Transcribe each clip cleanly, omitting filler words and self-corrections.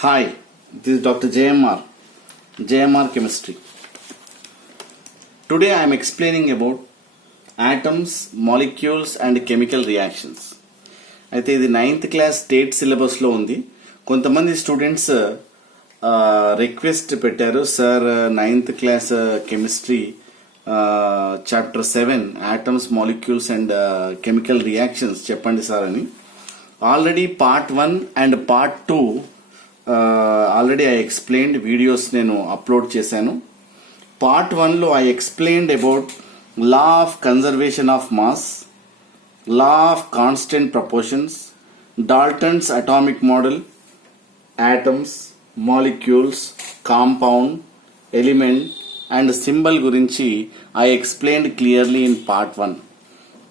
Hi, this is Dr. JMR Chemistry. Today I am explaining about atoms, molecules and chemical reactions. అయితే ఇది 9th class state సిలబస్లో ఉంది. కొంతమంది students request పెట్టారు, sir 9th class chemistry chapter 7 atoms, molecules and chemical reactions చెప్పండి sir అని. Already part 1 and part 2 already I explained videos నేను upload చేశాను. పార్ట్ 1లో I explained about law of conservation of mass, law of constant proportions, Dalton's atomic model, atoms, molecules, compound, element and symbol గురించి I explained clearly in part 1.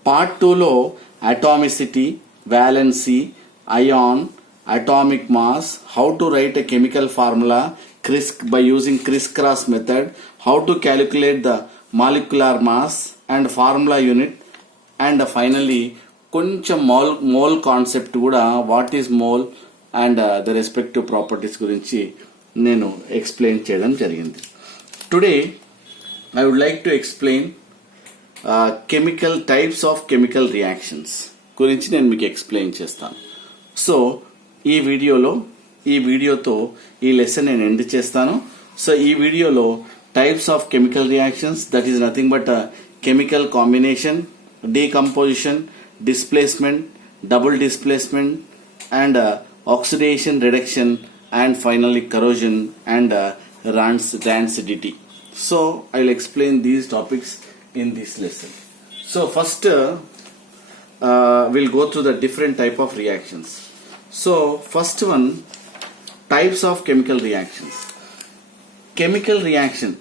Part 2లో atomicity, valency, ion, atomic mass, how to write a chemical formula by using criss-cross method, how to calculate the molecular mass and formula unit, and finally కొంచెం mole concept కూడా, what is mole and the respective properties గురించి నేను explain చేయడం జరిగింది. Today I would like to explain chemical types of chemical reactions గురించి నేను మీకు explain చేస్తాను. సో ఈ వీడియోతో ఈ లెసన్ నేను ఎండ్ చేస్తాను. సో ఈ వీడియోలో types of chemical reactions, that is nothing but chemical combination, decomposition, displacement, double displacement and oxidation, reduction and finally corrosion and rancidiటీ. So I will explain these topics in this lesson. So first we'll go through the different type of reactions. So first one, types of chemical reactions. Chemical reaction.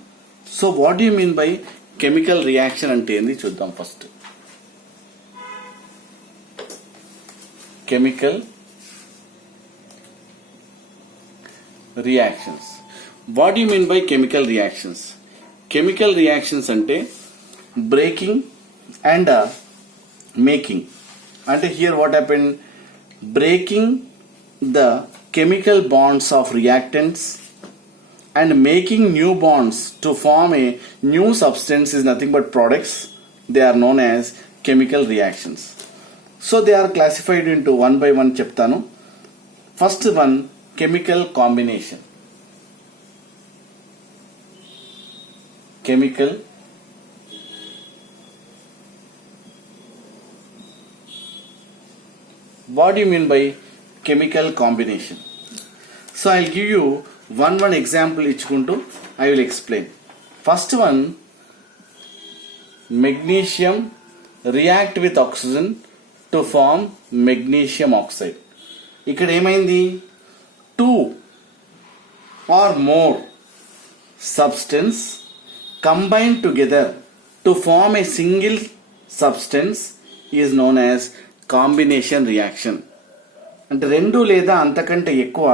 So what do you mean by chemical reaction ante endi chuddam first. Chemical reactions. What do you mean by chemical reactions? Chemical reactions ante breaking and making. And here what happened? Breaking the chemical bonds of reactants and making new bonds to form a new substance is nothing but products. They are known as chemical reactions. So they are classified into one by one చెప్తాను. First one, chemical combination. Chemical what do you mean by chemical combination? So I'll give you one example ichukuntu I will explain. First one, magnesium react with oxygen to form magnesium oxide. ఇక్కడ ఏమైంది, 2 or more substance combined together to form a single substance is known as combination reaction. అంటే 2 లేదా అంతకంటే ఎక్కువ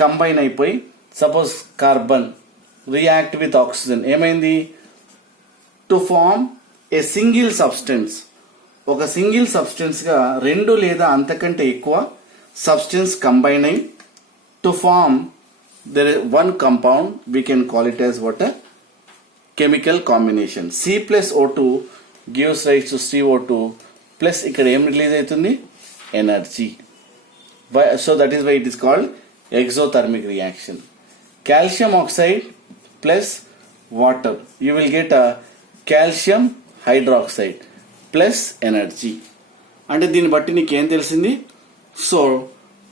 combine అయిపోయి, suppose carbon react with oxygen, ఏమైంది, to form a single substance. ఒక single substance గా 2 లేదా అంతకంటే ఎక్కువ సబ్స్టెన్స్ కంబైన్ అయి to form their one compound, we can call it as what, chemical combination. C+O2 gives rise to CO2 plus ఇక్కడ ఏం release అవుతుంది, energy. So that is why it is called exothermic reaction. Calcium oxide plus water, you will get a calcium hydroxide plus energy. అంటే దీన్ని బట్టి నీకేం తెలిసింది, so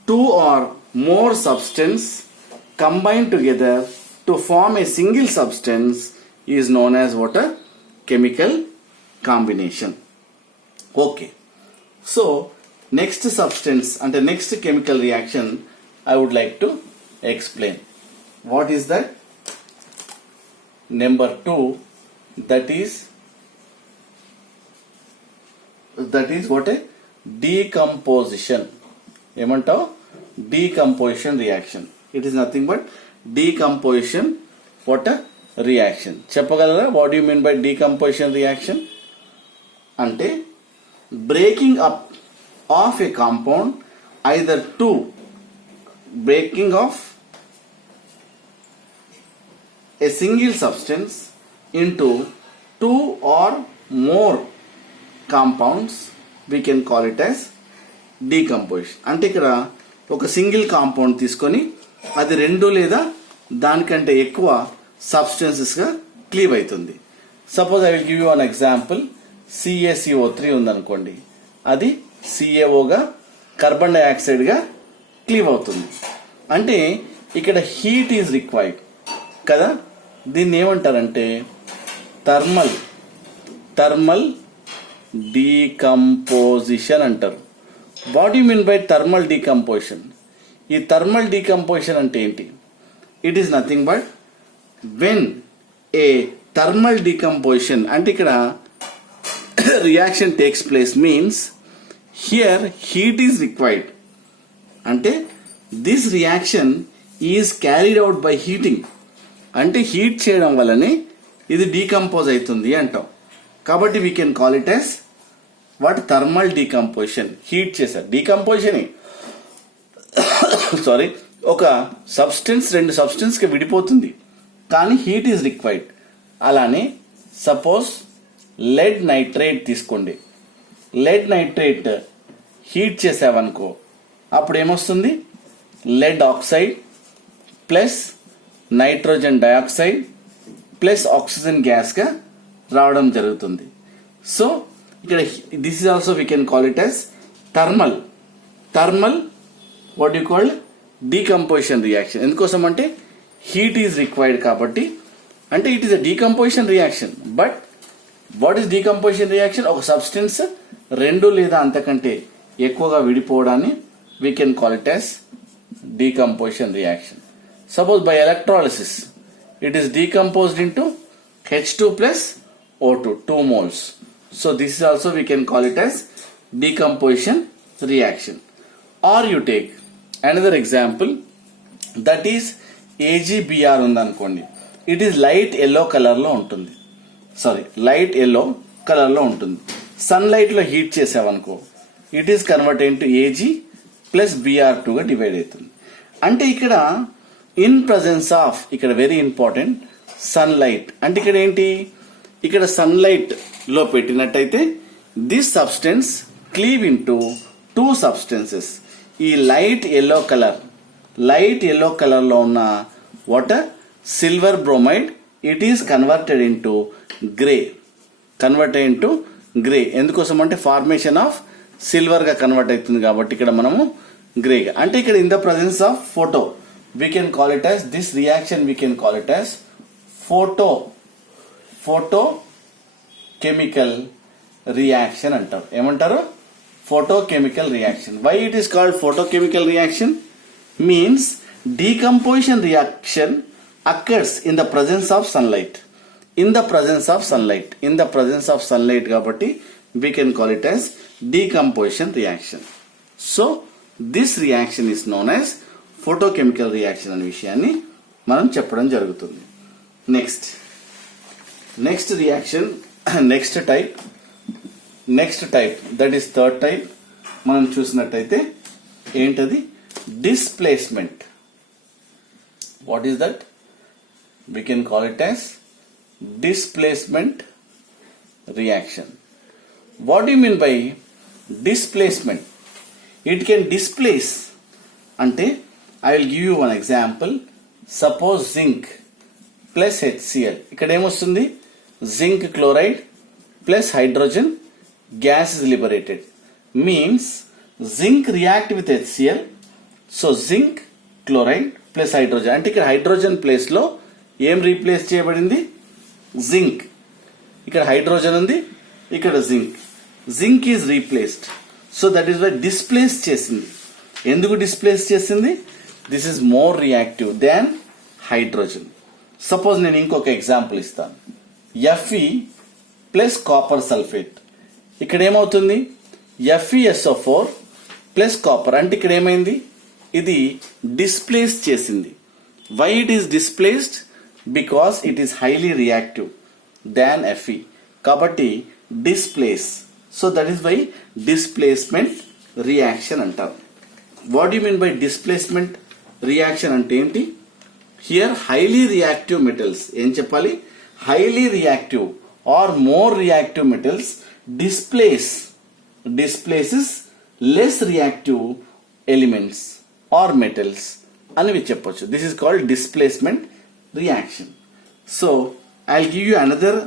2 or more substance combined together to form a single substance is known as what, a chemical combination. Okay, so next substance and the next chemical reaction I would like to explain. What is that? Number 2, that is what, a decomposition. ఏమంటావు, decomposition reaction. It is nothing but decomposition, what, a reaction. చెప్పగలరా, what do you mean by decomposition reaction? అంటే breaking up of a compound, either 2 breaking of a single substance into two or more compounds, we can call it as decomposition. అంటే ఇక్కడ ఒక single compound తీసుకొని అది రెండు లేదా దానికంటే ఎక్కువ సబ్స్టెన్సెస్గా క్లీవ్ అవుతుంది. Suppose I will give you an example. CaCO3 ఉందనుకోండి, అది CaOగా కార్బన్ డైఆక్సైడ్గా క్లీవ్ అవుతుంది. అంటే ఇక్కడ హీట్ ఈజ్ రిక్వైర్డ్ కదా. దీన్ని ఏమంటారంటే థర్మల్ డీకంపోజిషన్ అంటారు. What you mean by thermal decomposition? ఈ థర్మల్ డీకంపోజిషన్ అంటే ఏంటి? It is nothing but when a thermal decomposition అంటే ఇక్కడ reaction takes place means here heat is required. అంటే this reaction is carried out by heating. అంటే heat చేయడం వల్లనే ఇది డీకంపోజ్ అవుతుంది అంటాం. కాబట్టి we can call it as what? Thermal decomposition. Heat చేశారు, డీకంపోజిషన్ సారీ, ఒక సబ్స్టెన్స్ రెండు సబ్స్టెన్స్కి విడిపోతుంది కానీ హీట్ ఈజ్ రిక్వైర్డ్. అలానే సపోజ్ లెడ్ నైట్రేట్ తీసుకోండి. లెడ్ నైట్రేట్ హీట్ చేసావనుకో అప్పుడు ఏమొస్తుంది? Lead oxide plus nitrogen dioxide plus oxygen గ్యాస్గా రావడం జరుగుతుంది. సో ఇక్కడ this is also we can call it as thermal what you called decomposition reaction. ఎందుకోసం అంటే హీట్ ఈజ్ రిక్వైర్డ్ కాబట్టి. అంటే it is a decomposition reaction. But what is decomposition reaction? ఒక substance రెండు లేదా అంతకంటే ఎక్కువగా విడిపోవడాన్ని we can call it as decomposition reaction. Suppose by electrolysis it is decomposed into H2 plus O2, 2 moles. So this is also we can call it as decomposition reaction. Or you take another example, that is AgBr ఉందనుకోండి. It is light yellow color లో ఉంటుంది. Light yellow colour లో ఉంటుంది. Sunlight లో heat చేసావనుకో it is convert into Ag plus Br2 గా divide అవుతుంది. అంటే ఇక్కడ ఇన్ ప్రజెన్స్ ఆఫ్, ఇక్కడ వెరీ ఇంపార్టెంట్, సన్లైట్. అంటే ఇక్కడ ఏంటి? ఇక్కడ సన్లైట్ లో పెట్టినట్టయితే this substance cleave into two substances. ఈ లైట్ ఎల్లో కలర్ లో ఉన్న water silver bromide it is converted into grey. ఎందుకోసం అంటే ఫార్మేషన్ ఆఫ్ సిల్వర్ గా కన్వర్ట్ అవుతుంది కాబట్టి ఇక్కడ మనము గ్రేగా. అంటే ఇక్కడ in the presence of photo we can call it as this reaction we can call it as photochemical reaction అంటారు. ఏమంటారు? Photochemical reaction. Why it is called photochemical reaction? Means decomposition reaction occurs in the presence of sunlight. In the presence of sunlight కాబట్టి we can call it as decomposition reaction. So this reaction is known as photochemical reaction అనే విషయాన్ని మనం చెప్పడం జరుగుతుంది. Next reaction, next type that is third type. మనం చూసినట్టయితే ఏంటది? Displacement. What is that? We can call it as displacement reaction. What do you mean by displacement? It can displace. Ante I will give you one example. Suppose zinc plus HCl. Ikkada em vastundi? Zinc chloride plus hydrogen gas is liberated. Means zinc react with HCl. So zinc chloride plus hydrogen. అంటే ఇక్కడ hydrogen place లో ఏం replace చేయబడింది? Zinc. ఇక్కడ hydrogen ఉంది, ఇక్కడ zinc is replaced. So that is why displace చేసింది. ఎందుకు డిస్ప్లేస్ చేసింది? This is more reactive than hydrogen. Suppose నేను ఇంకొక ఎగ్జాంపుల్ ఇస్తాను. Fe plus copper sulphate. ఇక్కడ ఏమవుతుంది? FeSO4 plus copper. అంటే ఇక్కడ ఏమైంది? ఇది డిస్ప్లేస్ చేసింది. Why it is displaced? Because it is highly reactive than Fe. కాబట్టి displace. So that is why displacement reaction అంటారు. What you mean by displacement reaction అంటే ఏంటి? హియర్ హైలీ రియాక్టివ్ మెటల్స్ ఏం చెప్పాలి, highly reactive or more reactive metals displaces less reactive elements or metals అని చెప్పొచ్చు. This is called displacement reaction. So I will give you another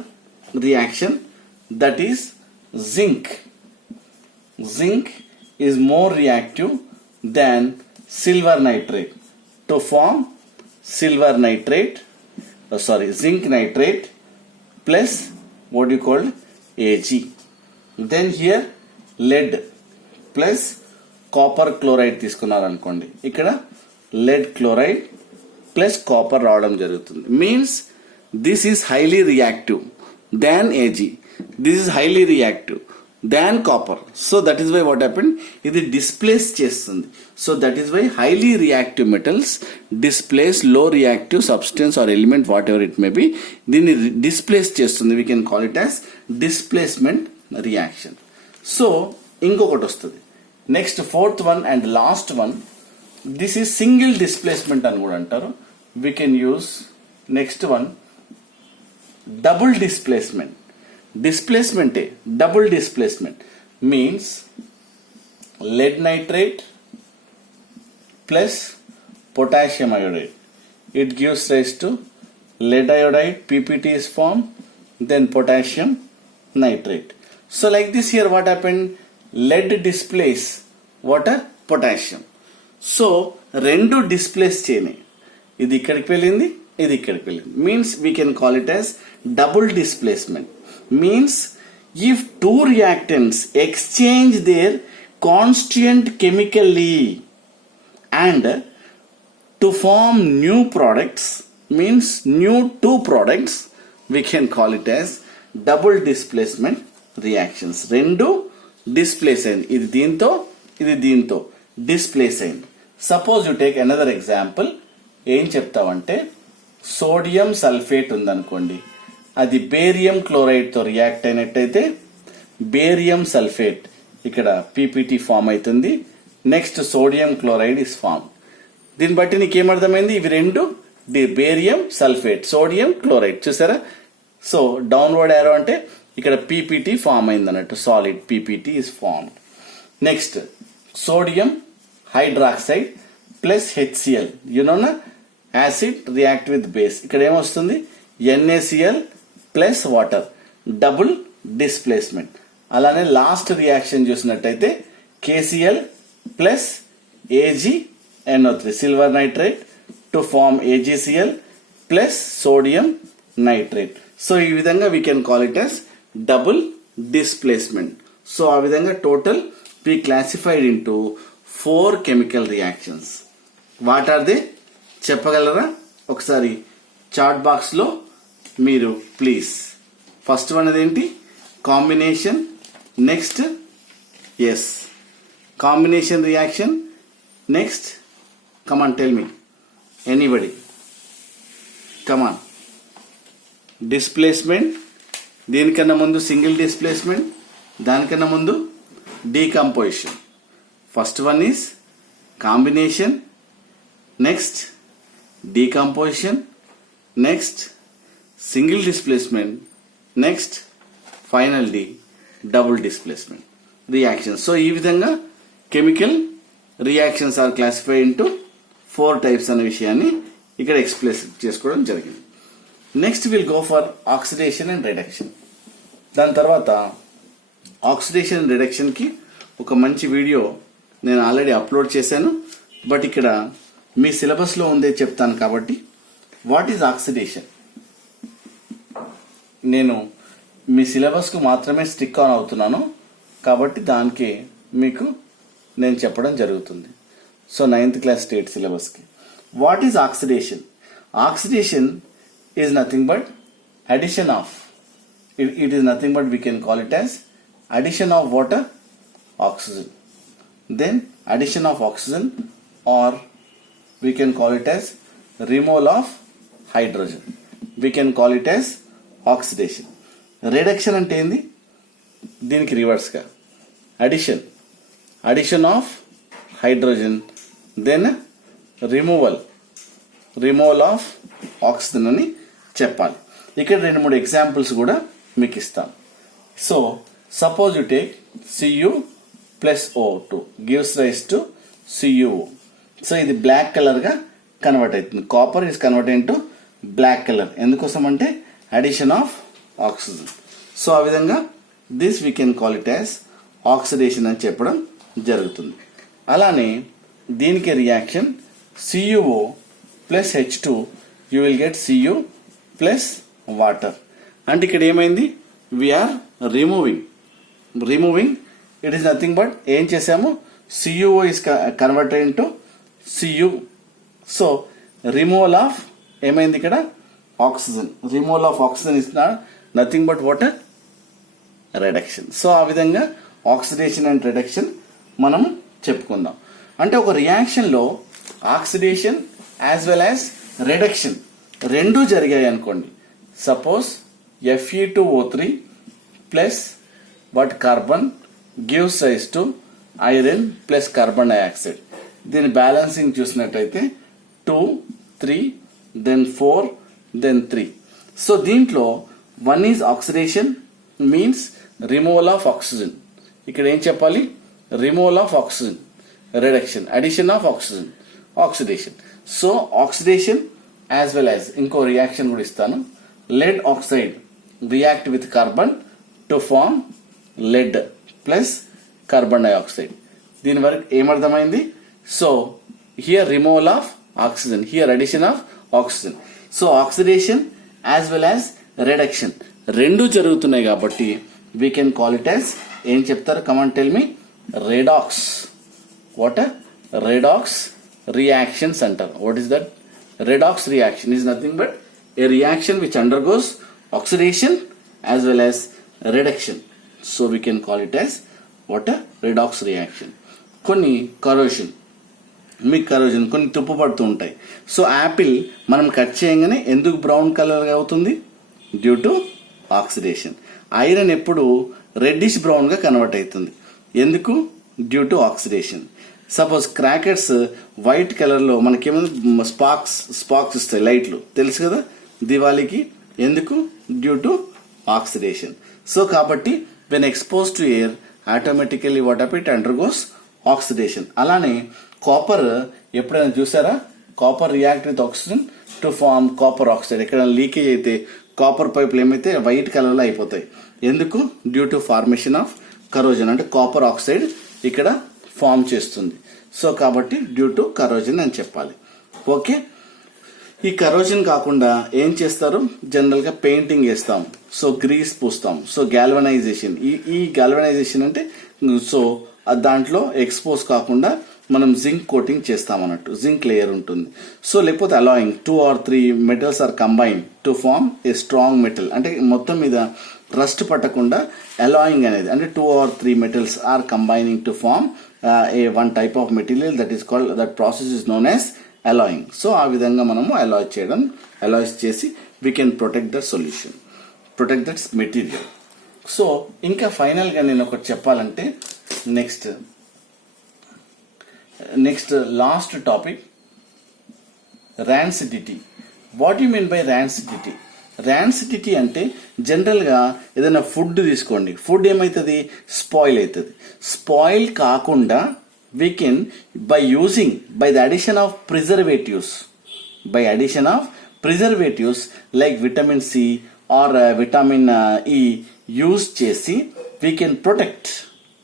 reaction, that is zinc. Zinc is more reactive than silver nitrate to form zinc nitrate plus what you call Ag. Then here lead plus copper chloride తీసుకున్నారనుకోండి, ఇక్కడ lead chloride plus copper రావడం జరుగుతుంది. Means this is highly reactive than Ag. This is highly reactive than copper. So that is why what happened, ఇది displace చేస్తుంది. So that is why highly reactive metals displace low reactive substance or element whatever it may be. దీన్ని displace చేస్తుంది. We can call it as displacement reaction. So ఇంకొకటి వస్తుంది. Next fourth one and last one, this is single displacement అని కూడా అంటారు. We can use next one, double displacement. Displacement double displacement means lead nitrate plus potassium iodide. It gives rise to lead iodide, PPT is formed, then potassium nitrate. So like this here what happened, lead displace water potassium. So రెండు displace చేయని, ఇది ఇక్కడికి వెళ్ళింది, ఇది ఇక్కడికి వెళ్ళింది. Means we can call it as double displacement. Means if two reactants exchange their constituent chemically and to form new products, means new two products, we can call it as double displacement reactions. రెండు displace అయింది, ఇది దీంతో displace అయింది. Suppose you take another example, ఏం చెప్తావంటే sodium sulphate ఉందనుకోండి, అది barium క్లోరైడ్తో react అయినట్టయితే బేరియం సల్ఫేట్ ఇక్కడ పీపీటీ ఫామ్ అవుతుంది. Next sodium chloride is form. దీన్ని బట్టి నీకేమర్థమైంది, ఇవి రెండు బేరియం సల్ఫేట్, సోడియం క్లోరైడ్. చూసారా? సో డౌన్వర్డ్ యారో అంటే ఇక్కడ పీపీటీ ఫామ్ అయింది అన్నట్టు, solid PPT is formed. Next sodium hydroxide plus HCl, యూనోనా యాసిడ్ రియాక్ట్ విత్ బేస్. ఇక్కడ ఏమొస్తుంది, NaCl plus water, double displacement. అలానే లాస్ట్ రియాక్షన్ చూసినట్టయితే KCl plus AgNO3 silver nitrate to form AgCl plus sodium nitrate. So ఈ విధంగా we can call it as double displacement. So ఆ విధంగా total we classified into 4 chemical reactions. What are they చెప్పగలరా? ఒకసారి chart box లో మీరు please. First one అదేంటి, combination. Next combination reaction. Next come on tell me anybody, come on. Displacement, దీనికన్నా ముందు single displacement, దానికన్నా ముందు decomposition. First one is combination, next decomposition, next single displacement, next finally double displacement reactions. So ee vidhanga chemical reactions are classified into 4 types అనే విషయాన్ని ఇక్కడ explain చేసుకోవడం జరిగింది. Next will go for oxidation and reduction. దాని తర్వాత oxidation and reduction కి ఒక మంచి వీడియో నేను ఆల్రెడీ అప్లోడ్ చేశాను, బట్ ఇక్కడ మీ సిలబస్ లో ఉందే చెప్తాను. కాబట్టి వాట్ ఈజ్ ఆక్సిడేషన్, నేను మీ సిలబస్ కు మాత్రమే స్టిక్ ఆన్ అవుతున్నాను కాబట్టి దానికి మీకు నేను చెప్పడం జరుగుతుంది. So 9th class state syllabus కి what is oxidation? Oxidation is nothing but addition of, it is nothing but we can call it as addition of water, oxygen, then addition of oxygen, or we can call it as removal of hydrogen. We can call it as oxidation. Reduction అంటే ఏంది? దీనికి reverse గా addition of hydrogen, then removal removal of oxygen అని చెప్పాలి. ఇక్కడ 2-3 examples కూడా మీకు ఇస్తాను. So suppose you take Cu plus O2 gives rise to CuO. So ఇది బ్లాక్ కలర్గా కన్వర్ట్ అవుతుంది. Copper is convert into black colour. ఎందుకోసం అంటే అడిషన్ ఆఫ్ ఆక్సిజన్. సో ఆ విధంగా this we can call it as oxidation అని చెప్పడం జరుగుతుంది. అలానే దీనికి reaction CuO plus H2 you will get Cu plus water. అంటే ఇక్కడ ఏమైంది, we are removing it is nothing but ఏం చేసాము, CuO is converted into Cu. So removal of ఏమైంది ఇక్కడ oxygen. Removal of oxygen is nothing but water reduction. So ఆ విధంగా oxidation and reduction మనం చెప్పుకుందాం. అంటే ఒక రియాక్షన్లో oxidation as well as reduction రెండు జరిగాయి అనుకోండి. Suppose Fe2O3 plus what carbon gives rise to iron plus carbon dioxide. దీని బ్యాలెన్సింగ్ చూసినట్టయితే 2, 3, then 4, then 3. సో దీంట్లో 1 is oxidation means removal of oxygen. ఇక్కడ ఏం చెప్పాలి, removal of oxygen, reduction, addition of oxygen, oxidation. So oxidation as well as ఇంకో reaction కూడా ఇస్తాను. lead oxide react with carbon to form lead plus carbon dioxide. దీని వరకు ఏమర్థమైంది. So here removal of oxygen, here addition of oxygen. So oxidation as well as reduction రెండు జరుగుతున్నాయి కాబట్టి we can call it as ఏం చెప్తారు, come on tell me, redox. What redox reactions అంటారు. What is that? redox reaction is nothing but a reaction which undergoes oxidation as well as reduction. So we can call it as what a redox reaction. కొన్ని corrosion, మీకు corrosion కొన్ని తుప్పు పడుతూ ఉంటాయి. So Apple మనం cut చేయగానే ఎందుకు brown కలర్గా అవుతుంది, డ్యూ టు ఆక్సిడేషన్. ఐరన్ ఎప్పుడు రెడ్డిష్ బ్రౌన్గా కన్వర్ట్ అవుతుంది, ఎందుకు, due to oxidation. Suppose crackers white కలర్లో మనకేమైనా స్పార్క్స్ ఇస్తాయి, లైట్లు తెలుసు కదా దివాళీకి, ఎందుకు, డ్యూ టు ఆక్సిడేషన్. సో కాబట్టి when expose to air automatically what up it undergoes oxidation. అలానే కాపర్ ఎప్పుడైనా చూసారా, copper react with oxygen to form copper oxide. ఎక్కడైనా లీకేజ్ అయితే కాపర్ పైపులు ఏమైతే వైట్ కలర్లో అయిపోతాయి, ఎందుకు, due to formation of corrosion. అంటే కాపర్ ఆక్సైడ్ ఇక్కడ ఫామ్ చేస్తుంది. సో కాబట్టి డ్యూ టు కరోజన్ అని చెప్పాలి. ఓకే, ఈ కరోజన్ కాకుండా ఏం చేస్తారు, జనరల్గా పెయింటింగ్ వేస్తాం, సో గ్రీస్ పూస్తాం, సో గ్యాల్వనైజేషన్. ఈ గ్యాల్వనైజేషన్ అంటే సో దాంట్లో ఎక్స్పోజ్ కాకుండా మనం జింక్ కోటింగ్ చేస్తాం అన్నట్టు, జింక్ లేయర్ ఉంటుంది. సో లేకపోతే alloying 2 or 3 metals are combine to form a strong metal. అంటే మొత్తం మీద రస్ట్ పట్టకుండా అలాయింగ్ అనేది, అంటే 2 or 3 metals are combining to form a one type of material that is called, that process is known as alloying. So ఆ విధంగా మనము alloys చేసి we can protect that solution, protect that material. So ఇంకా ఫైనల్గా నేను ఒకటి చెప్పాలంటే next last topic, rancidity. What you mean by rancidity? rancidity అంటే జనరల్గా ఏదైనా ఫుడ్ తీసుకోండి, ఫుడ్ ఏమవుతుంది, స్పాయిల్ అవుతుంది. స్పాయిల్ కాకుండా we can by the addition of preservatives like vitamin C or vitamin E use చేసి we can protect,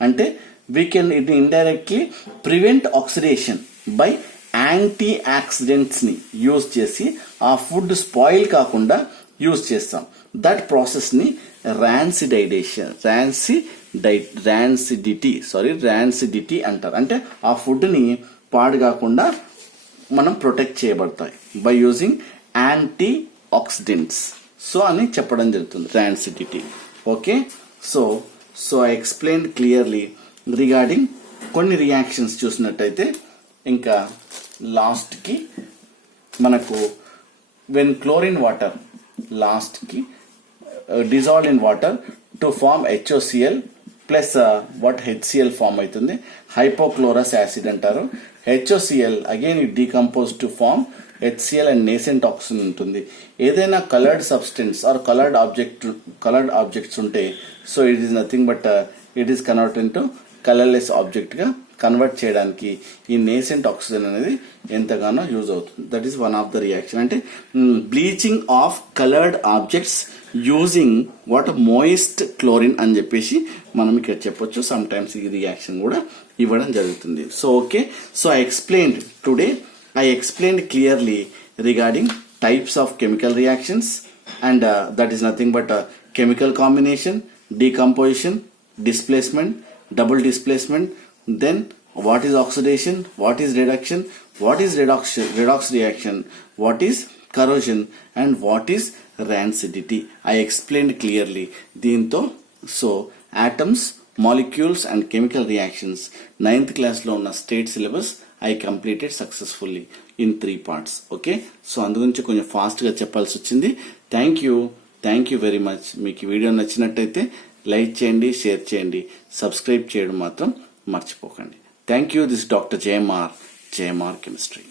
అంటే we can indirectly prevent oxidation by antioxidants ని యూజ్ చేసి ఆ ఫుడ్ స్పాయిల్ కాకుండా use చేస్తాం. That process ని rancidiటీ అంటారు. అంటే ఆ ఫుడ్ ని పాడు కాకుండా మనం ప్రొటెక్ట్ చేయబడతాయి by using antioxidants. So అని చెప్పడం జరుగుతుంది, rancidity. Okay, so I explain clearly regarding కొన్ని రియాక్షన్స్. చూసినట్టయితే ఇంకా లాస్ట్కి మనకు వెన్ క్లోరిన్ వాటర్ లాస్ట్కి dissolve in water to form HOCl plus what HCl form అవుతుంది, హైపోక్లోరస్ యాసిడ్ అంటారు. HOCl again it decompose to form HCl and nascent oxygen ఉంటుంది. ఏదైనా coloured substance or coloured objects ఉంటే so it is nothing but it is convert into colourless object గా convert చేయడానికి ఈ nascent oxygen అనేది ఎంతగానో use అవుతుంది. That is one of the reaction. అంటే bleaching of coloured objects using what moist chlorine అని చెప్పేసి మనం ఇక్కడ చెప్పొచ్చు. సమ్ టైమ్స్ ఈ రియాక్షన్ కూడా ఇవ్వడం జరుగుతుంది. So okay, so I explained clearly regarding types of chemical reactions, and that is nothing but chemical combination, decomposition, displacement, double displacement, then what is oxidation, what is reduction, what is redox reaction, what is corrosion, and what is rancidity. I explained clearly. దీంతో so atoms, molecules and chemical reactions 9th class లో ఉన్న state syllabus I completed successfully in 3 parts. Okay, so అందుగురించి కొంచెం ఫాస్ట్గా చెప్పాల్సి వచ్చింది. Thank you very much. మీకు ఈ వీడియో నచ్చినట్టయితే లైక్ చేయండి, షేర్ చేయండి, సబ్స్క్రైబ్ చేయడం మాత్రం మర్చిపోకండి. Thank you. This doctor JMR, JMR Chemistry.